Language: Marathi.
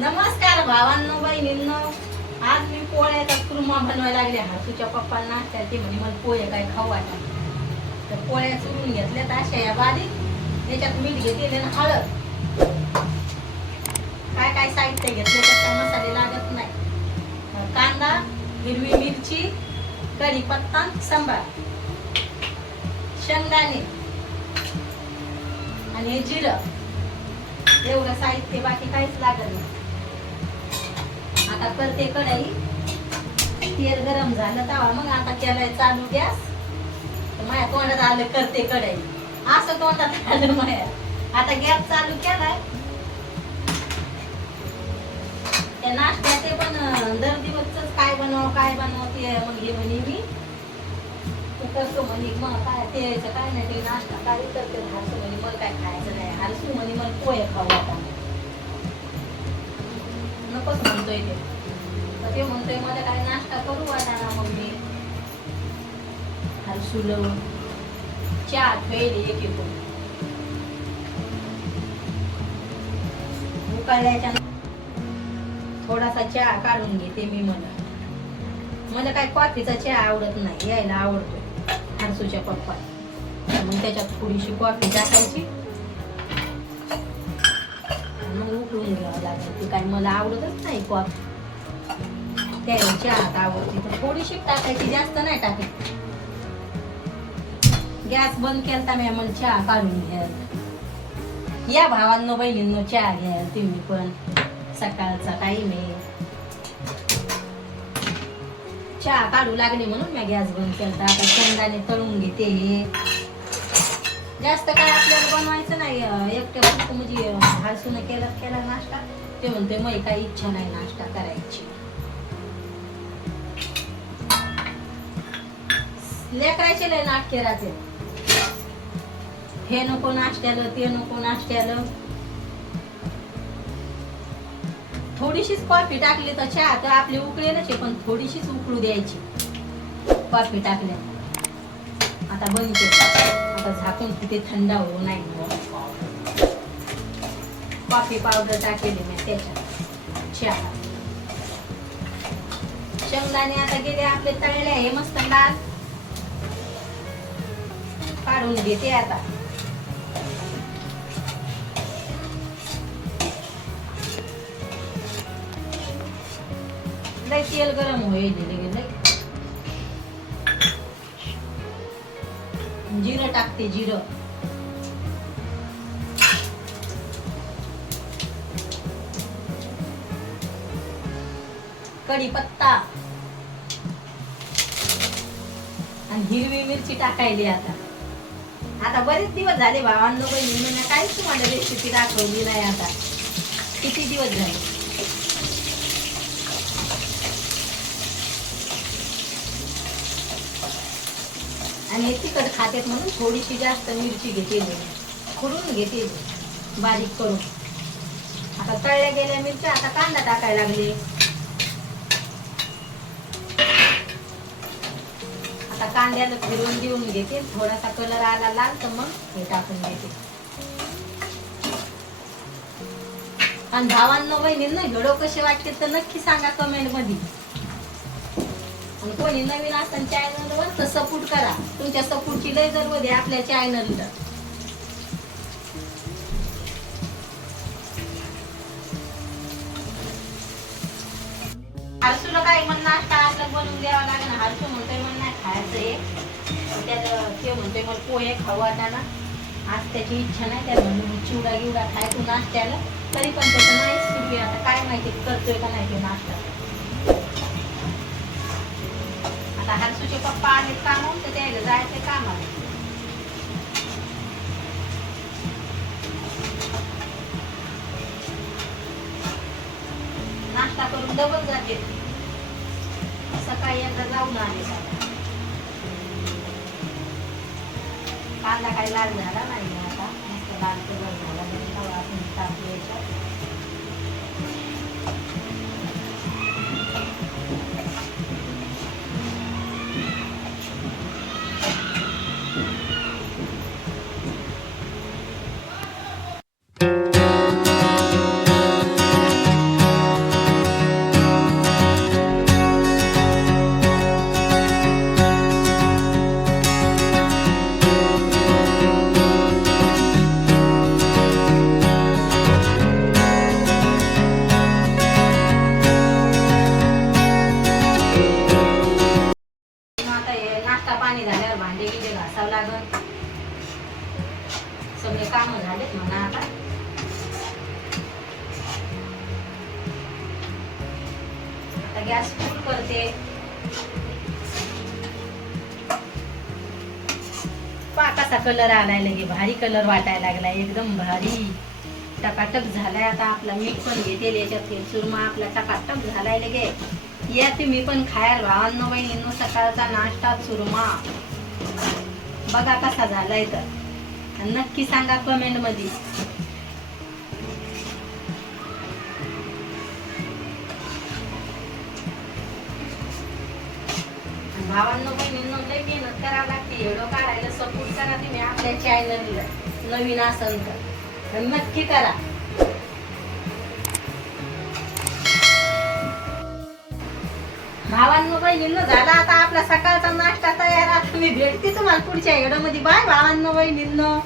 नमस्कार भावांनो बहिणींनो. आज मी पोळ्याचा कुर्मा बनवायला लागले. हासूच्या पप्पांना. त्याचे म्हणे मला पोहे काय खाऊ वाटत तर पोळ्या चुरून घेतल्यात अशा या बारीक. त्याच्यात मीठ घेतले आणि हळद. काय काय साहित्य घेतले त्याचा मसाले लागत नाही. कांदा हिरवी मिरची कढीपत्ता सांबार शेंगदाणे आणि हे जिरं. एवढं साहित्य बाकी काहीच लागत नाही. आता करते कढई. तेल गरम झालं तवा मग आता केलाय चालू गॅस. माझ्या तोंडात आलं करते कढई. असं तोंडात आलं माझ्या. आता गॅस चालू केलाय. त्या नाश्त्याचे पण दर दिवसच काय बनव काय बनव ते मग हे म्हणे मी. तू कसं म्हणे मग काय ते काय नाही ते नाश्ता काय करते हरसू म्हणे मला काय खायचं नाही. हरसू म्हणे मला पोहे खाऊ आता. खूपच म्हणतोय ते. तर ते म्हणतोय मला काय नाश्ता करू वाटाणा मग मी हरसूल चहा पेली एक एक उकळल्याच्या थोडासा चहा काढून घेते मी मला मला काय कॉफीचा चहा आवडत नाही यायला आवडतो हरसूच्या पप्पा मग त्याच्यात थोडीशी कॉफी टाकायची. मग उकळून घ्यावं लागेल ते काय मला आवडतच नाही कॉफी त्याच्या हात आवडते तर थोडीशी टाकायची जास्त नाही टाकायची गॅस बंद केलता मी मला चहा काढून घ्या या भावांनो बहिणींनो चहा घ्या तुम्ही पण. सकाळचा काही नाही चहा काढू लागली म्हणून मी गॅस बंद केलता. आता शेंगदाणे तळून घेते. हे जास्त काय आपल्याला बनवायचं नाही एकट्या फक्त म्हणजे हालसून केला केला नाश्ता. ते म्हणते मग काही इच्छा नाही नाश्ता करायची. लेकरायचे लय नाटके राहते. हे नको नाश्त्याला ते नको नाश्त्याला. थोडीशीच कॉफी टाकली तर चहा तर आपली उकळेलच आहे पण थोडीशीच उकळू द्यायची. कॉफी टाकल्या. आता बनते केलं झाकून किती थंड होऊ नाही कॉफी पावडर टाकेली मी त्याच्यात. चहा. शेंगदाणे आता गेले आपले तळले आहे मस्त लाल. काढून घेते आता. लय तेल गरम होईल. जिरं टाकते जिरं. कढीपत्ता. आणि हिरवी मिरची टाकायली आता. आता बरेच दिवस झाले भावांनो बहिणींना काहीच तुम्हाला रेसिपी दाखवली नाही आता. किती दिवस झाले? आणि तिखट खातेत म्हणून थोडीशी जास्त मिरची घेते खुरून खुडून घेते बारीक करून. आता तळल्या गेल्या मिरच्या आता कांदा टाकायला लागले. आता कांद्याला फिरवून देऊन घेते थोडासा कलर आला लाल तर मग हे टाकून घेते. आणि भावांनो बहिणींना व्हिडिओ कसे वाटते तर नक्की सांगा कमेंटमध्ये. कोणी नवीन असेल चॅनलवर तर सपोर्ट करा. तुमच्या सपोर्टची लय जरूर आहे आपल्या चॅनलला हरसूला काय म्हण नाश्ता आपल्याला बनवून द्यावा लागेल. हरसू म्हणतोय म्हण नाही खायचं हे त्याचं ते म्हणतोय मला पोहे खाऊ वाटाणा आज त्याची इच्छा नाही त्या म्हणून चिवडा गिवडा खायचो नाश्त्याला. तरी पण त्याचं नाही सुरू आता काय माहिती करतोय का नाही ते नाश्ता. आता पप्पा आहेत कामावून तर त्याला जायचं काम नाश्ता करून डबल जाते. सकाळी एकदा जाऊन आले. कांदा काही लाल झाला नाही आता. मस्त लाल कलर झाला. आता हे नाश्ता पाणी झाल्यावर भांडे गिंडे घासावं लागल सगळे काम झालेत म्हणा आता. आता गॅस फुल करते. पाकाचा कलर आलाय लगे भारी कलर वाटायला लागलाय एकदम भारी. टकाटक झालाय आता आपला मीठ पण घेते याच्यात सुरमा आपला टकाटक झालाय लगे. या तुम्ही पण खायला भावांनो बहिणींनो सकाळचा नाश्ता चुरमा. बघा कसा झालाय तर. नक्की सांगा कमेंटमध्ये. भावांनो बहिणींनो लय मेहनत करावं लागते. एवढं काढायला सपोर्ट करा तुम्ही आपल्या चॅनलला नवीन असेल तर. नक्की करा. भावांनो बहिणींनो झाला आता आपला सकाळचा नाश्ता तयार. आता मी भेटते तुम्हाला पुढच्या व्हिडिओमध्ये बाय भावांनो बहिणींनो.